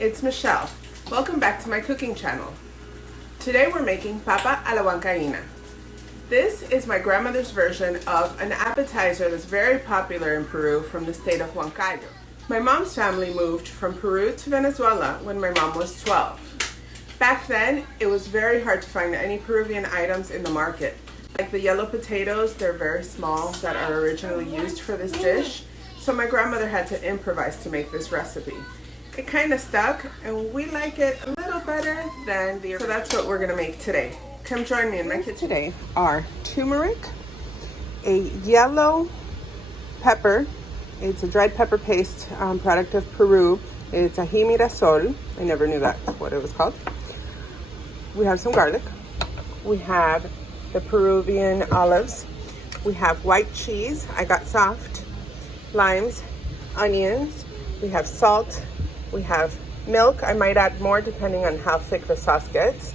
it's Michelle. Welcome back to my cooking channel. Today we're making papa a la Huancaina. This is my grandmother's version of an appetizer that's very popular in Peru from the state of Huancayo. My mom's family moved from Peru to Venezuela when my mom was 12. Back then, it was very hard to find any Peruvian items in the market. Like the yellow potatoes, they're very small, that are originally used for this dish. So my grandmother had to improvise to make this recipe. It kind of stuck, and we like it a little better than the... So that's what we're gonna make today. Come join me in my kitchen. Today are tumeric, a yellow pepper. It's a dried pepper paste product of Peru. It's a girasol. I never knew that's what it was called. We have some garlic. We have the Peruvian olives. We have white cheese. I got soft. Limes, onions. We have salt. We have milk. I might add more depending on how thick the sauce gets.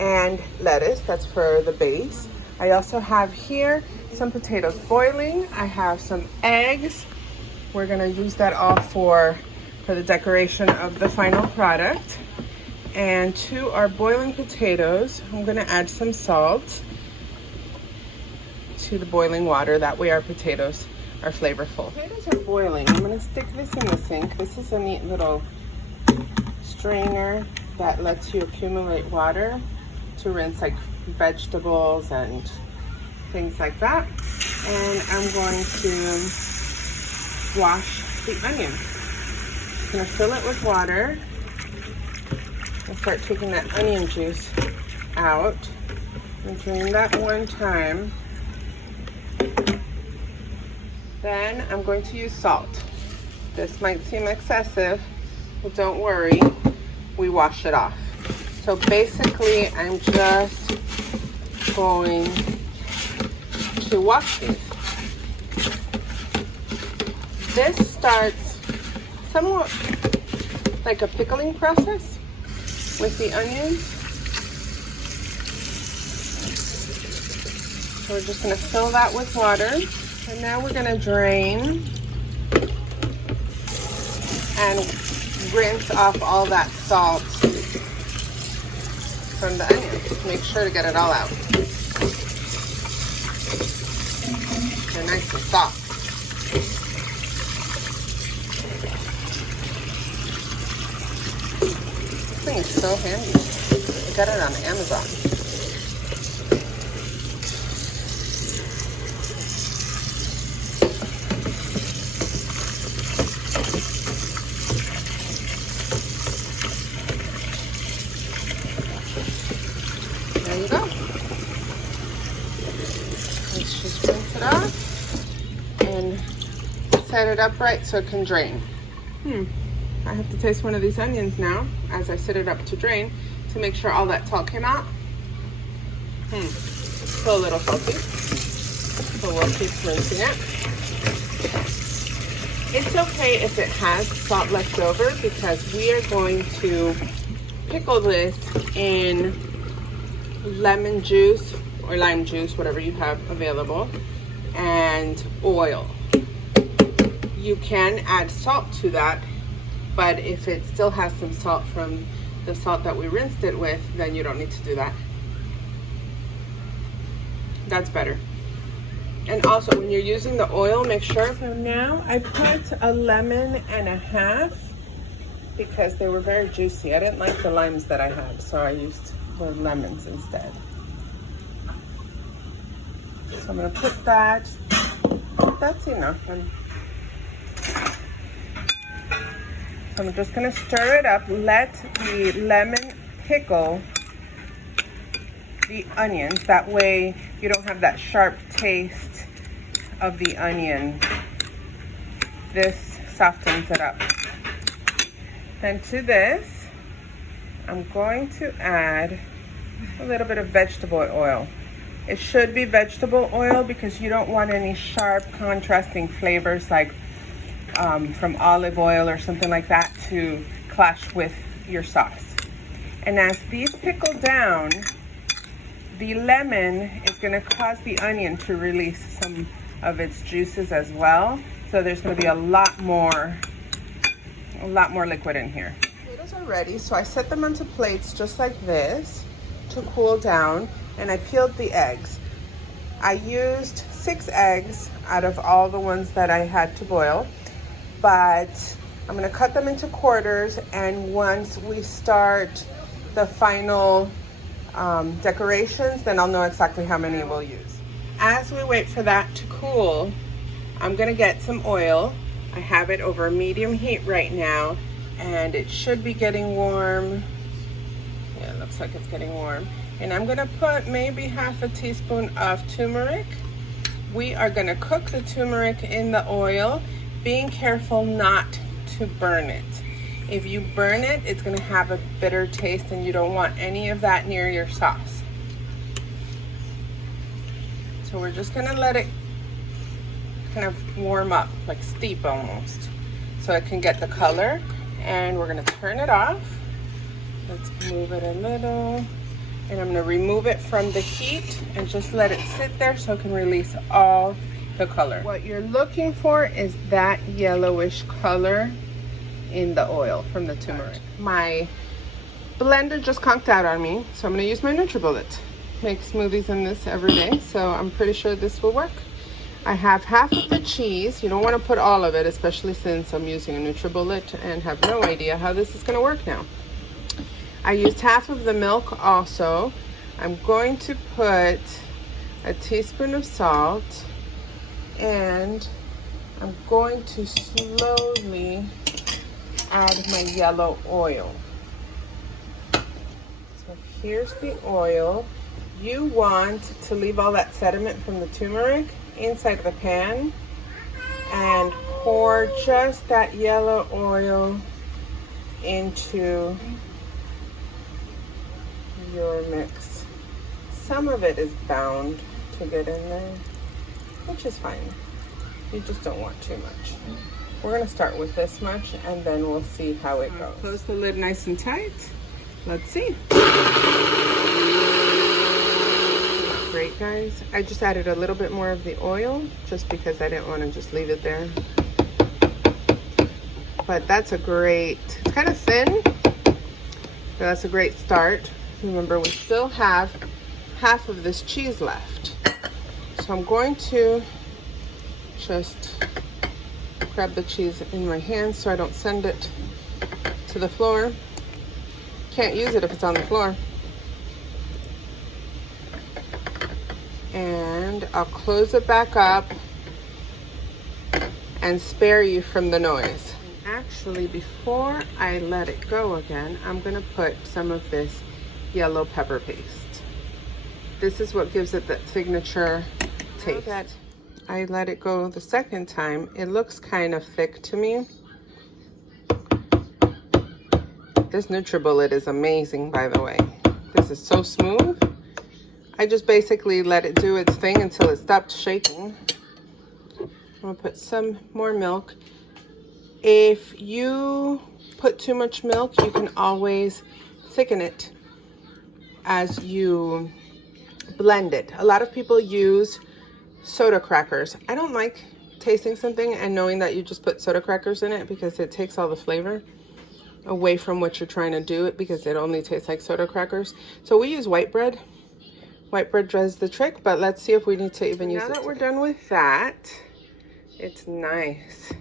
And lettuce, that's for the base. I also have here some potatoes boiling. I have some eggs. We're gonna use that all for the decoration of the final product. And to our boiling potatoes, I'm gonna add some salt to the boiling water. That way our potatoes are flavorful. Potatoes are boiling. I'm gonna stick this in the sink. This is a neat little strainer that lets you accumulate water to rinse like vegetables and things like that. And I'm going to wash the onion. I'm gonna fill it with water and start taking that onion juice out. And doing that one time. Then I'm going to use salt. This might seem excessive, but don't worry, we wash it off. So basically, I'm just going to wash these. This starts somewhat like a pickling process with the onions. So we're just gonna fill that with water. And now we're gonna drain and rinse off all that salt from the onions. Make sure to get it all out. They're nice and soft. This thing is so handy. I got it on Amazon. There you go. Let's just rinse it off and set it upright so it can drain. I have to taste one of these onions now as I set it up to drain to make sure all that salt came out. Still a little salty, so we'll keep rinsing it. It's okay if it has salt left over because we are going to pickle this in lemon juice or lime juice, whatever you have available, and oil. You can add salt to that, but if it still has some salt from the salt that we rinsed it with, then you don't need to do that. That's better. And also when you're using the oil, make sure. So now I put a lemon and a half because they were very juicy. I didn't like the limes that I had, so I used the lemons instead. So I'm gonna put that. That's enough. So I'm just gonna stir it up, let the lemon pickle the onions. That way you don't have that sharp taste of the onion. This softens it up. Then to this, I'm going to add a little bit of vegetable oil. It should be vegetable oil because you don't want any sharp contrasting flavors like from olive oil or something like that to clash with your sauce. And as these pickle down, the lemon is going to cause the onion to release some of its juices as well. So there's going to be a lot more liquid in here. Potatoes are ready, so I set them onto plates just like this to cool down, and I peeled the eggs. I used 6 eggs out of all the ones that I had to boil, but I'm gonna cut them into quarters, and once we start the final decorations, then I'll know exactly how many we'll use. As we wait for that to cool, I'm gonna get some oil. I have it over medium heat right now, and it should be getting warm. Yeah, it looks like it's getting warm. And I'm gonna put maybe half a teaspoon of turmeric. We are gonna cook the turmeric in the oil, being careful not to burn it. If you burn it, it's gonna have a bitter taste, and you don't want any of that near your sauce. So we're just gonna let it kind of warm up, like steep almost, so it can get the color. And we're gonna turn it off. Let's move it a little. And I'm gonna remove it from the heat and just let it sit there so it can release all the color. What you're looking for is that yellowish color in the oil from the turmeric. My blender just conked out on me, so I'm gonna use my NutriBullet. Make smoothies in this every day, so I'm pretty sure this will work. I have half of the cheese. You don't want to put all of it, especially since I'm using a NutriBullet and have no idea how this is going to work now. I used half of the milk also. I'm going to put a teaspoon of salt, and I'm going to slowly add my yellow oil. So here's the oil. You want to leave all that sediment from the turmeric inside of the pan and pour just that yellow oil into your mix. Some of it is bound to get in there, which is fine. You just don't want too much. We're gonna start with this much, and then we'll see how it goes. Close the lid nice and tight. Let's see. Great, guys. I just added a little bit more of the oil just because I didn't want to just leave it there. But that's a great, it's kind of thin, but that's a great start. Remember, we still have half of this cheese left. So I'm going to just grab the cheese in my hand so I don't send it to the floor. Can't use it if it's on the floor. And I'll close it back up and spare you from the noise. Actually, before I let it go again, I'm gonna put some of this yellow pepper paste. This is what gives it that signature taste. Now that I let it go the second time, it looks kind of thick to me. This NutriBullet is amazing, by the way. This is so smooth. I just basically let it do its thing until it stopped shaking. I'm gonna put some more milk. If you put too much milk, you can always thicken it as you blend it. A lot of people use soda crackers. I don't like tasting something and knowing that you just put soda crackers in it, because it takes all the flavor away from what you're trying to do, it because it only tastes like soda crackers. So we use white bread. White bread does the trick, but let's see if we need to even use it. Now that we're done with that, it's nice.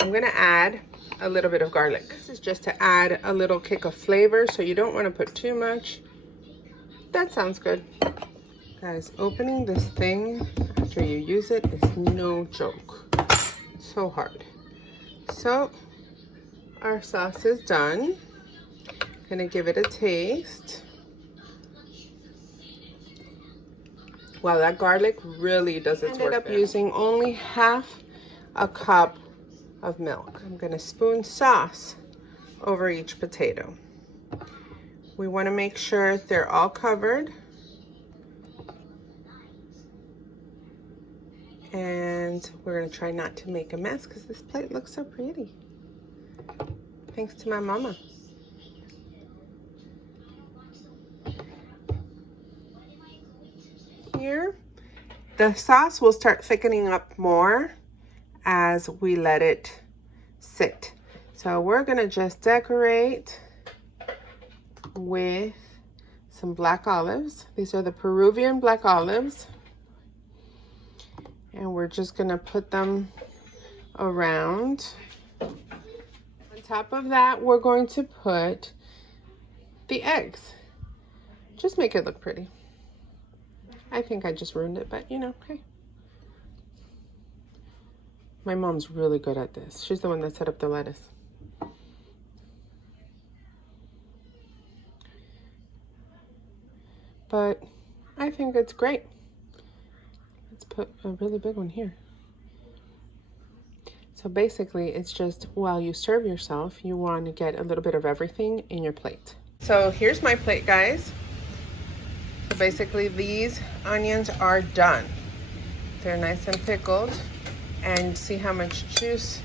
I'm gonna add a little bit of garlic. This is just to add a little kick of flavor, so you don't want to put too much. That sounds good. Guys, opening this thing after you use it is no joke. It's so hard. So our sauce is done. Gonna give it a taste. Wow, that garlic really does its work. I ended up using only half a cup of milk. I'm gonna spoon sauce over each potato. We wanna make sure they're all covered. And we're gonna try not to make a mess because this plate looks so pretty. Thanks to my mama. Here, the sauce will start thickening up more as we let it sit. So we're gonna just decorate with some black olives. These are the Peruvian black olives. And we're just gonna put them around. On top of that, we're going to put the eggs. Just make it look pretty. I think I just ruined it, but you know, hey. My mom's really good at this. She's the one that set up the lettuce. But I think it's great. Let's put a really big one here. So basically, it's just while you serve yourself, you want to get a little bit of everything in your plate. So here's my plate, guys. So basically, these onions are done. They're nice and pickled. And see how much juice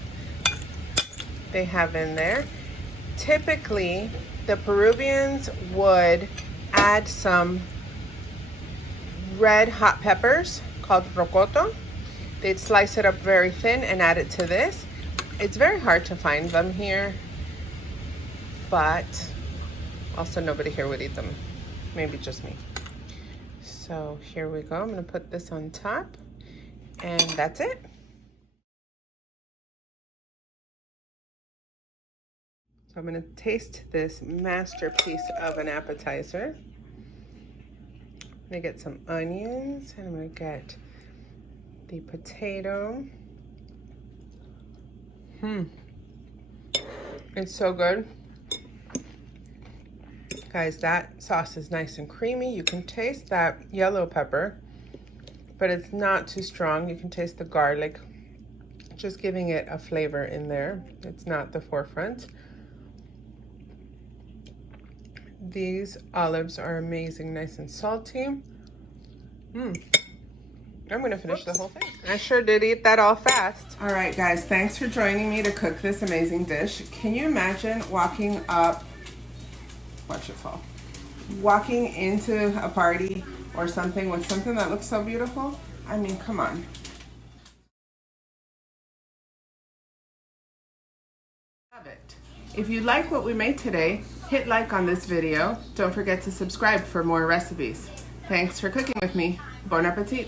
they have in there. Typically, the Peruvians would add some red hot peppers called rocoto. They'd slice it up very thin and add it to this. It's very hard to find them here, but also nobody here would eat them. Maybe just me. So here we go. I'm gonna put this on top, and that's it. So I'm gonna taste this masterpiece of an appetizer. I'm gonna get some onions, and I'm gonna get the potato. It's so good. Guys, that sauce is nice and creamy. You can taste that yellow pepper, but it's not too strong. You can taste the garlic, just giving it a flavor in there. It's not the forefront. These olives are amazing, nice and salty. I'm gonna finish the whole thing. I sure did eat that all fast. All right, guys, thanks for joining me to cook this amazing dish. Can you imagine walking up, watch it fall, walking into a party or something with something that looks so beautiful? I mean, come on. Love it. If you like what we made today, hit like on this video. Don't forget to subscribe for more recipes. Thanks for cooking with me. Bon appetit.